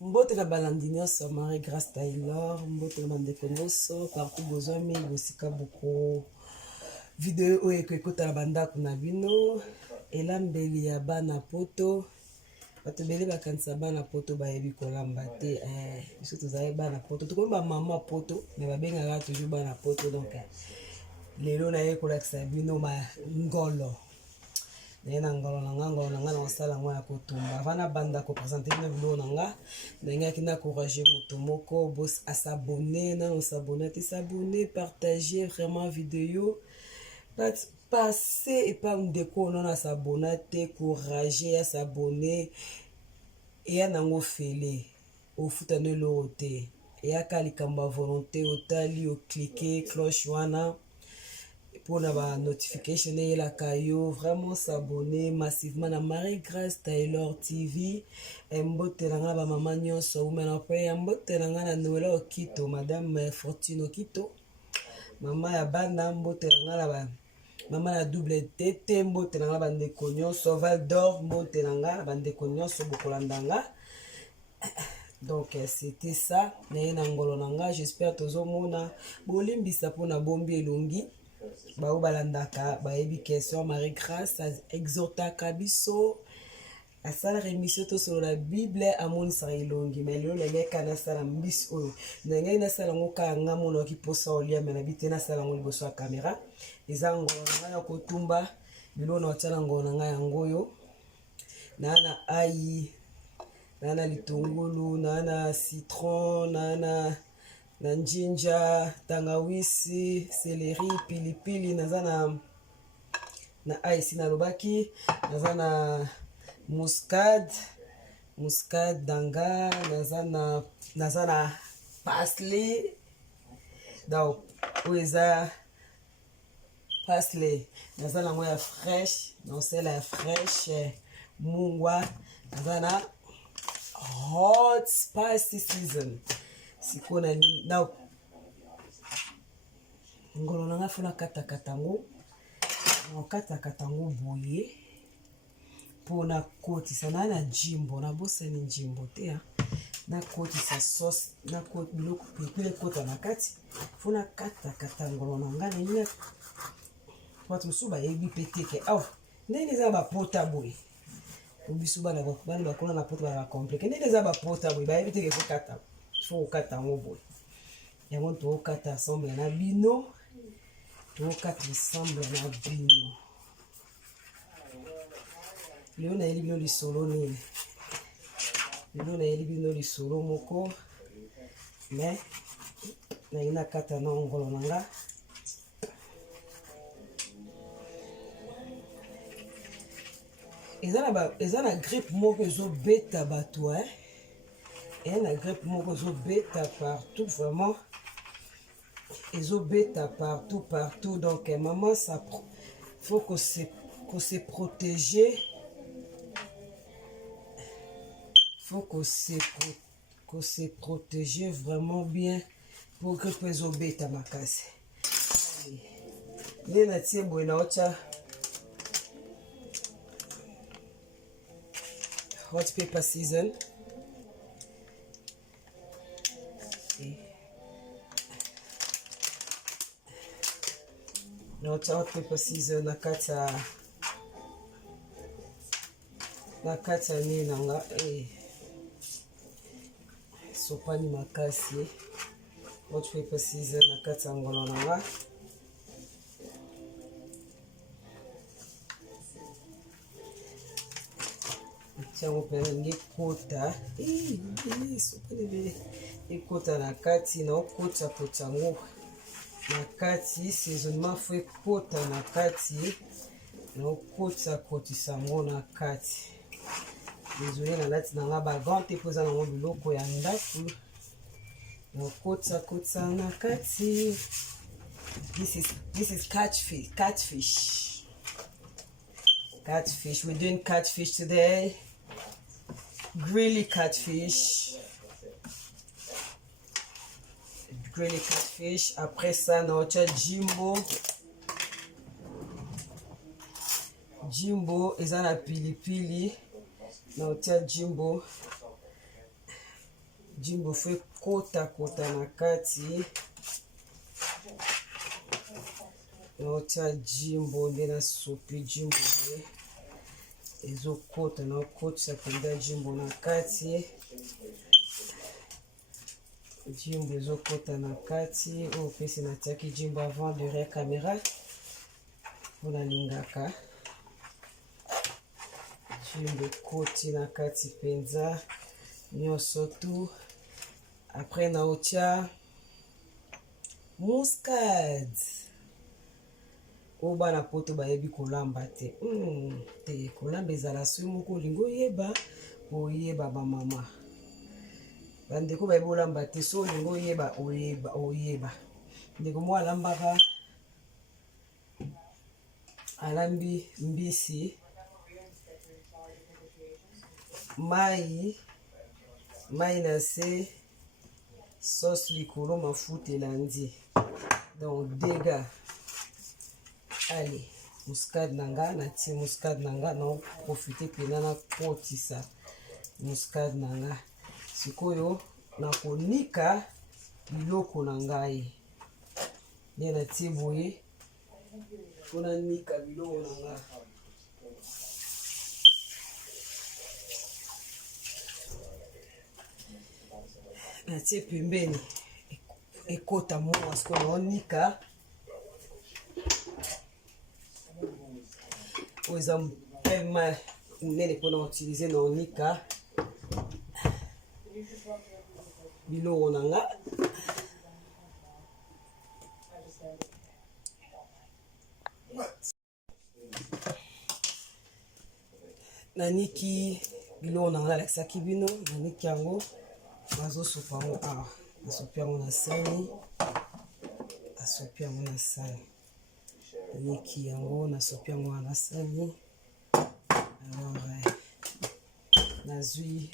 Mbote na balandini so Marie Grâce Taylor, mbote na bandeko nyonso partout besoin mi bosika boko video oyo ekota na bandako na bino elambeli ya bana poto bato bele bakanisa bana poto bayebi kolamba te biso tozali bana poto tokomi ba mama poto me babengaka toujours bana poto donc lelo naye kolakisa bino ma ngolo na ngolo na nga na osala ngo ya kotumba vana banda ko présenter bino video na nga ndengaki na encourager moto moko bos à s'abonner na on s'abonner te s'abonner partager vraiment vidéo passer et pas ndeko non à s'abonner te courager à s'abonner et à nango fele au futane lo te et à kalikamba volonté otali o cliquer cloche wana pour la notification et la caillou vraiment s'abonner massivement à Marie Grâce Taylor TV mbote nanga ba mama nyonso ou mena pe mbote nanga na Noël Okito madame Fortune Okito mama ya bana mbote nanga la ba mama na double tete mbote nanga bandeko nyonso Val d'Or mbote nanga bandeko nyonso bokolandanga. Donc c'était ça na ngolo nanga j'espère tozomona bolimbisa pona bombi elongi ba balandaka bayebi question Marie Grâce exhortaka biso asala remission to sur la Bible amoni sa ilongi mais lelo leka na sala mbisi oyo nanga ina sala ngoka nga mono ki posa olia mena bitena sala ngo liboso ya camera ezango na kotumba bilo na tala ngona nga yango yo na ai na litungulu na citron na njinja tangawisi céleri pilipili nazana na aisi na lobaki nazana muscade danga nazana parsley donc oeza parsley nazana ngo ya fresh non c'est la fraîche mungwa nazana hot spicy season sikona na ngolo nanga fona kata katango boye pona koti sana na jimbo na bosani jimbo te na koti sa sauce na koti biloko pele kota na kati fona kata ngolo nanga na ina watu suba yebi peteke ndeni za ba pota boye obisu bana bakona na pota ba compliqué ndeni za ba pota boye ba yebi teke ko kata faut kata ngobo yango to kata ensemble na bino leo na yeli bino lisolo nini lelo na yeli bino lisolo moko mais na ina kata na ngolo nanga eza na grippe moko ezobeta bato et la grippe moko bêta partout vraiment bêta partout donc maman ça faut qu'on se protéger faut qu'on se protéger vraiment bien pour que peso bêta makasi les natie boina ocha hot pepper season no hot pepper season na kata ni nanga sopani makasi hot pepper season na kata ngolo nanga tiango pele nge kota sopani ekota na kati na okota potango na kati saisonnement fo ekota na kati na okota kotisango na kati désolé na lati nanga bagant te poza nango biloko ya ndako na okota na kati this is catfish we're doing catfish today grilly catfish après ça notre jimbo eza na pilipili na otia jimbo jimbo fe kota kota na kati naotia jimbo nde nasopi jimbo ye ezokota naokotisa mpenza jimbo na kati jimbo ezokota na kati oyo pesi natiaki jimbo avant derrière caméra mpo nalingaka jimbo ekoti na kati mpenza nyonso tu après naotia muscade oyo bana poto bayebi kolamba te te kolamba ezala soki moko olingi oyeba bamama bandeko bayebi olamba te so olingi oyeba ndeko moko alambaka alambi mbisi mai na se sauce likolo mafuta elandi donc dega allez muscade nanga natie muscade nanga naprofite mpena nakotisa muscade nanga sikoyo nakonika biloko na ngai nde natie boye mpo nanika biloko na nga natie pembeni ekota mwa siko naonika oyo eza mpema munene mpona utilize naonika biloko na nga naniki biloko na nga nalakisaki bino naniki yango nazosopa yango awa nasopi yango na sani naniki yango nasopi yango na sani alors nazwi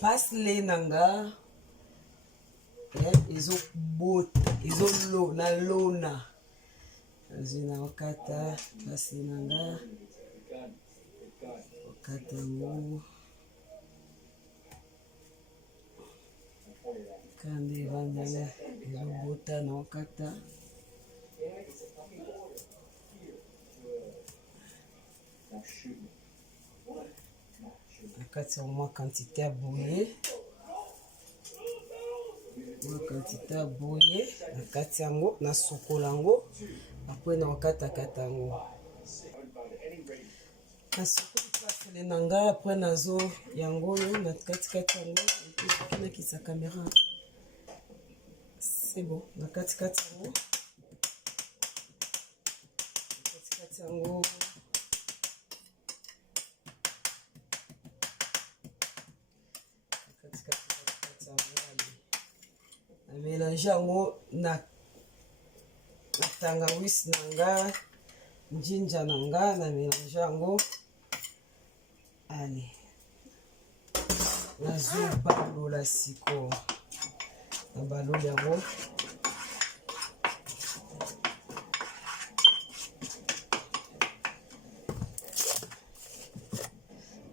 pasle nanga ezobota nalona nazwi naokata pasle nanga okata yango kande evandala ezobota naokata nakati yango mwa quantité ya boye nakati yango nasokola yango apres naokatakata yango nasokoli pasele na nga apres nazo yango oyo na katikati yango nakisa caméra c'est bon na katikati yango na mélange yango na tangawisi na nga njinja na nga na mélange yango ale nazobalola siko na baloli yango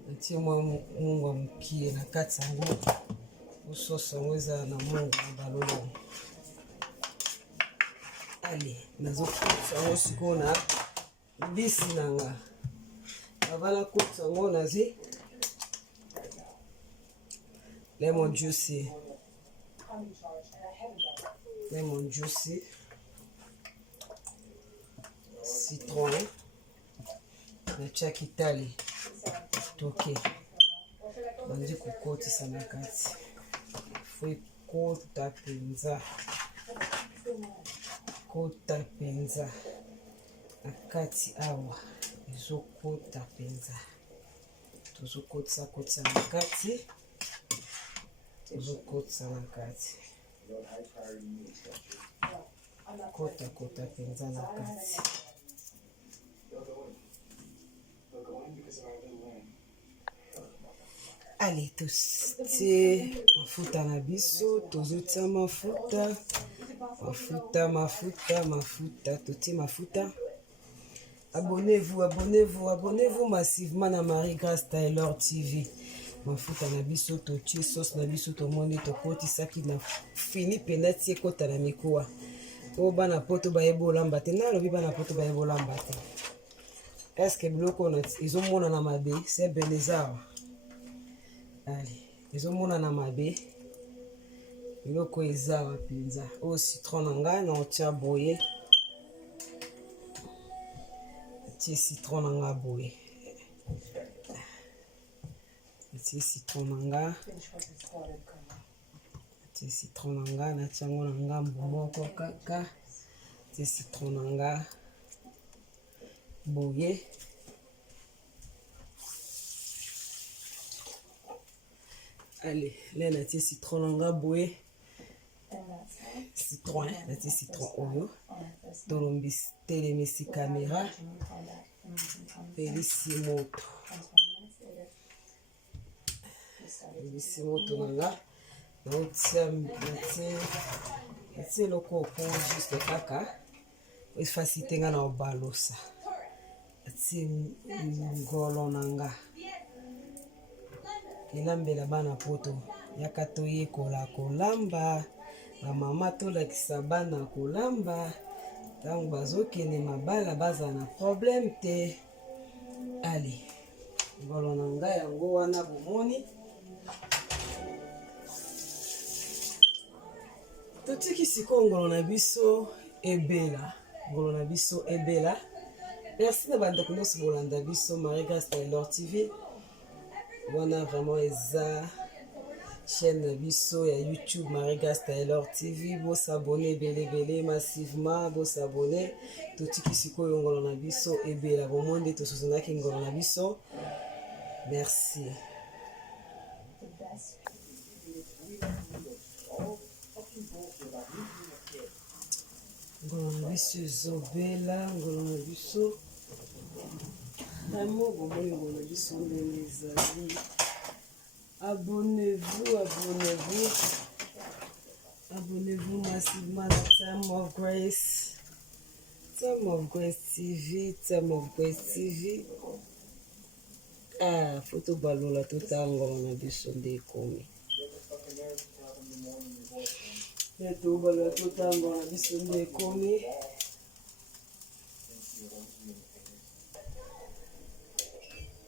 natie mwa mungwa mokie na kati yango ososo yango eza na mungwa na baloli yango ale nazokotisa yango sikoyo na mbisi na nga avant nakotisa yango nazwi lemon juice citron natiaki tali toke bandi kokotisa na kati fo ekota mpenza na kati awa ezokota mpenza tozokotisa na kati kota mpenza na kati ale totie mafuta na biso tozotia mafuta totie mafuta abonnez-vous massivement na Marie Grâce Taylor TV mafuta na biso totie sauce na biso tomoni tokotisaki na fini penda tie kota na mikuwa po bana poto bayeba olamba te nalobi bana poto bayeba olamba te eske biloko ezomonana mabe se bele eza awa ali ezomonana mabe biloko eza awa mpenza oyo citron na ngai na otia boye tie citron na ngai boye tie citron na ngai tie citron na ngai natia yango na ngambu moko kaka tie citron na ngai boye allez là natie citron na ngai boye citron natie citron oyo tolombisi telemisi caméra pelisi moto pelisi moto na ngai natie eloko po juste kaka efasi te nga na obalosa atie ngolo na nga elambela bana poto yaka toyekola kolamba bamama tolakisa bana kolamba ntango bazokende mabala baza na problème te ali ngolo na nga yango wana bomoni totiki sikoyo ngolo na biso ebela ngolo na biso ebela merci na bandeko nyonso bolanda biso Marie Grâce Taylor TV wana vraiment eza chaîne na biso ya YouTube Marie Grâce Taylor TV bosabone ebelebele massivement bosabone totiki sikoyo ngolo na biso ebela bomoi nde tosozanaki ngolo na biso merci ngolo na biso ezobela ngolo na biso vraiment bomoi ngolo na biso ndenge ezali abonnez-vous massivement à Time of Grace TV photo balola totangolo na biso nde ekomi tobalola totangolo na biso nde ekomi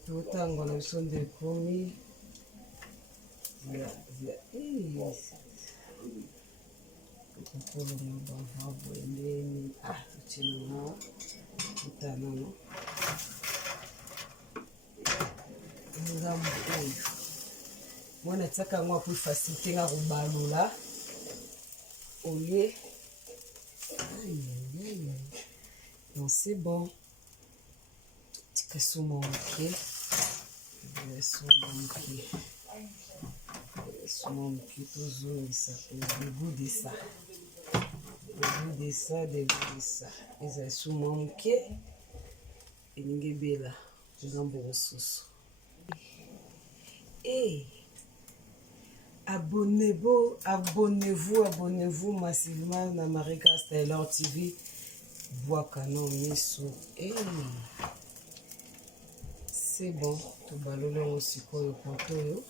totango na biso nde ekomi kokolonga bava bwendeni totinana totanano ngambo oyo mwana tiaka yango apo facilité nga kobalola olie non c'est bon tika suma moke suma moke tozongisa debout de ça ezali suma moke elingi ebela ngambo mosusu abonnez-vous massivement na Marie Grâce Taylor TV bwakano miso c'est bon tobaloli yango sikoyo kotoyo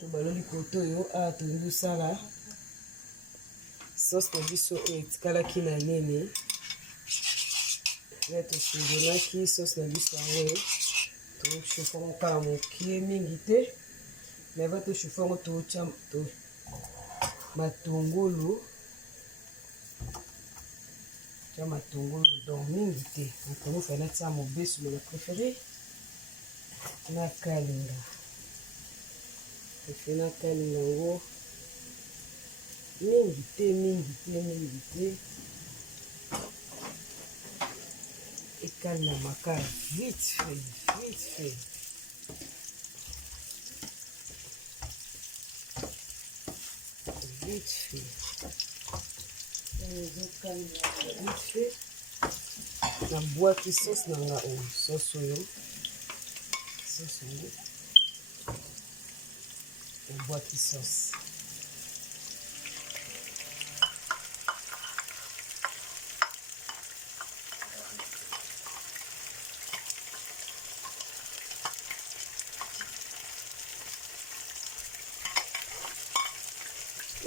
tobaloli kotoyo tolingi kosala sauce na biso oyo etikalaki na nene tosuzonaki sauce na biso yango toshufango kala mokie mingi te me va toshufango totia matungulu donc mingi te matungulu fai natia mobesu mona préféré nakalinga yango mingi te ekalinga makala vite fait na boîte sauce nanga oyo sauce oyo na boîte sauce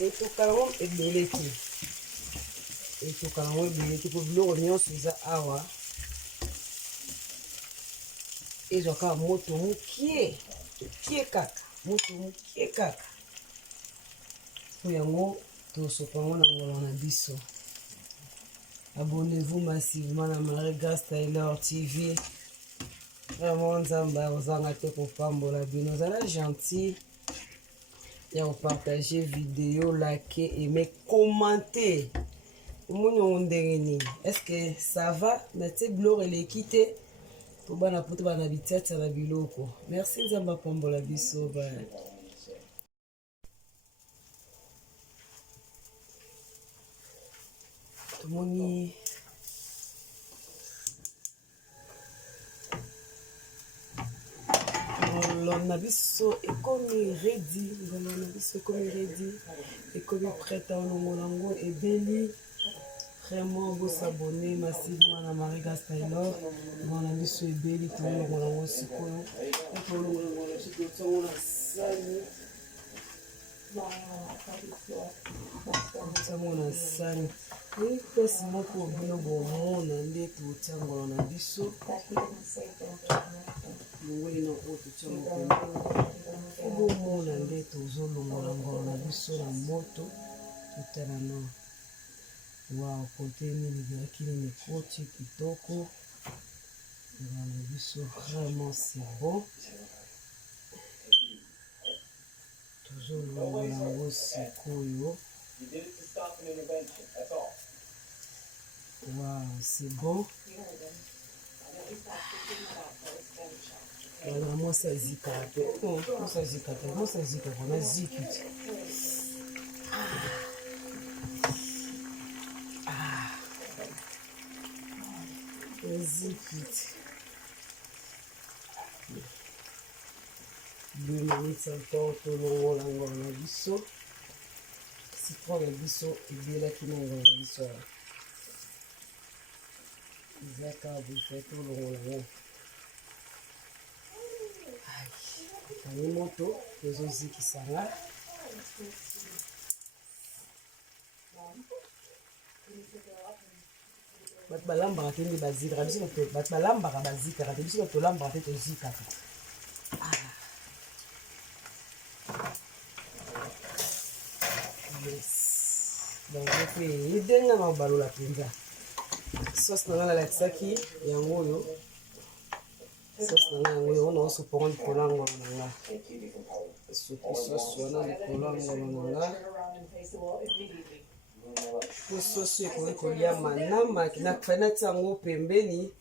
etokalango ebele te etokalango ebele te mpo biloko nyonso eza awa ezwaka moto mokie kaka moto mokie kaka po yango tosopango na ngolo na biso. Abonnez-vous massivement na Marie Grace Taylor TV. Vraiment nzamba ozanga te kopambola bino zala gentil ya partager vidéo, liker, aimer, commenter. Omoni ndenge nini? Est-ce que ça va? Na te biloko eleki te po bana poto bana bitiati na biloko. Merci nzamba pambola biso ba. Tomoni ngolo na biso ekomi ready, ngolo na biso ekomi ready, ekomi prête à ngolo ebeli. Vraiment vous s'abonner massivement na Marie Grace Taylor. Ngolo na biso ebeli to ngolo sikoyo. To ngolo sikoyo na sani. Tangona sani. Oui, pesi moko bino bomona nde totia ngolo na biso. Ngoli na oto tia moko. Bomona nde tozolongola ngolo na biso na moto. Totala no. Wow, kote nini bilaki nini koti kitoko. Ngolo na biso vraiment c'est bon. Tozolongola yango sikoyo. Wow, c'est bon. Voilà, moi ça zika. Moi ça zika. Moi ça zika. On a zikit. Zikit. 2 minutes encore pour l'angola na biso. Citron na biso ebelaki na ngolo na biso. Ezaka bufete olongola yango. Tangi moto tozozikisanga. Bato balambaka te nde bazikaka biso bato balambaka bazikaka te biso bato tolambaka te tozikaka. Donc pe edenga na balola penza. Sauce na ngala latisaki yango oyo. Sauce na ngala yango on se prend pour l'ango na nga. Soki sauce wana likolo ngolo na nga. Po sauce ko kolia manama kina kufanya tsango pembeni.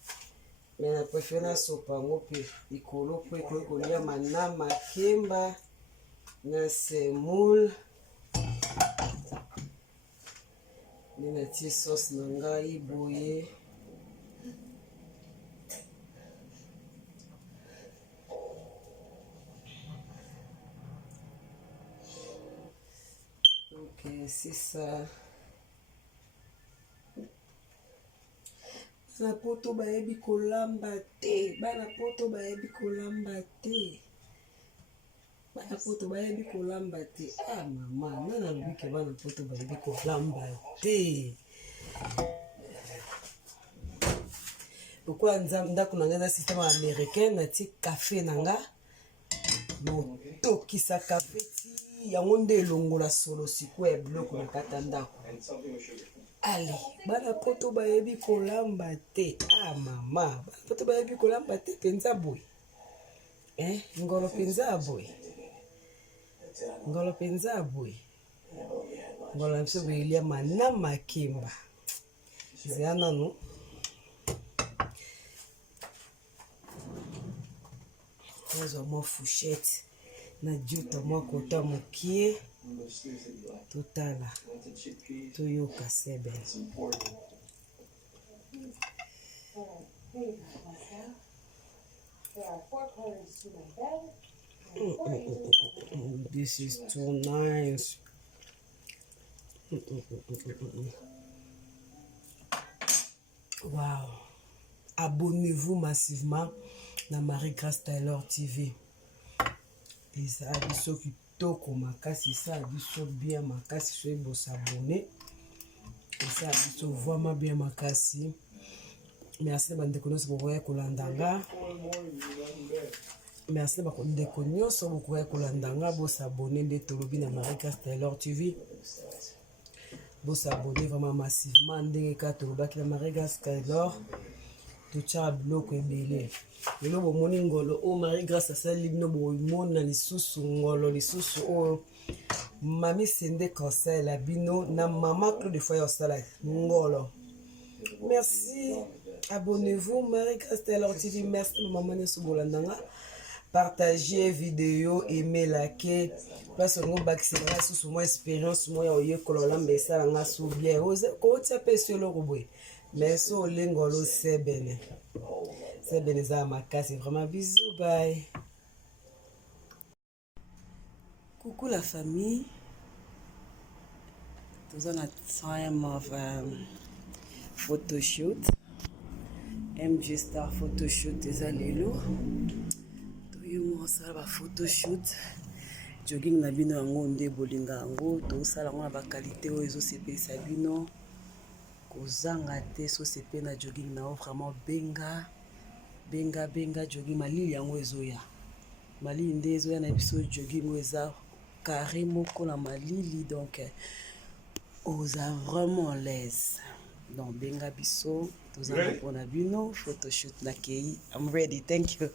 Mais na préféré na sopa ngo pe likolo po kolia manama kemba na semoule. Nina tie sauce na ngai boye. Ok, c'est ça. Bana poto bayebi kolamba te. Bana poto bayebi kolamba te. Bana poto bayebi kolamba te. Ah mama, nana lobi ke bana poto bayebi kolamba te. Pourquoi ndako na nga na système américain na ti café na nga. Tokisa café ti yango nde elongola solo sikoyo ya biloko na kata ndako. Ale, bana poto bayebi kolamba te. Ah mama, bana poto bayebi kolamba te penza boy. Ngolo penza boy. Ngolo penza boy. Ngolo na biso boyelia manama kemba. Zana no. Ozo mo fourchette na juta mo kota mokie. Totala. Toyoka sebe. This is too nice. Wow. Abonnez-vous massivement na Marie Grace Taylor TV. Et ça a biso kitoko makasi esala biso bien makasi soki bosabone esala biso vraiment bien makasi. Merci na bandeko nyonso bokoya kolanda nga. Merci na bandeko nyonso bokoya kolanda nga. Bosabone nde tolobi na Marie-Grâce Taylor TV. Bosabone vraiment massivement ndenge kaka tolobaki na Marie-Grâce Taylor. Totiaka biloko ebele. Lelo bomoni ngolo oyo Marie-Grâce asali bino bomona lisusu ngolo lisusu oyo Mami Sende kosala bino na Mama Claude Foya osala ngolo. Merci. Abonnez-vous Marie-Grâce Taylor TV. Merci maman nyonso bolandanga. Partagez vidéo, aimez, likez. Place on bakisera sous mon expérience moi oye kolola mbesa nga sou bien. Ko tia peso lo robwe. Mais so lengolo c'est bene. C'est bene za makasi vraiment bisous bye. Coucou la famille. Nous on a time of photoshoot. MG Star photoshoot eza lelo. Toyo mosala ba photoshoot. Jogging na bino yango nde bolinga yango tosala ngo na ba qualité oyo ezosepelisa bino kozanga te so sepe na jogging na vraiment benga jogging malili yango ezoya malili nde ezoya na biso jogging oyo eza carré moko na malili donc oza vraiment à l'aise donc benga biso tozanga mpona bino photoshoot na kei. I'm ready, thank you.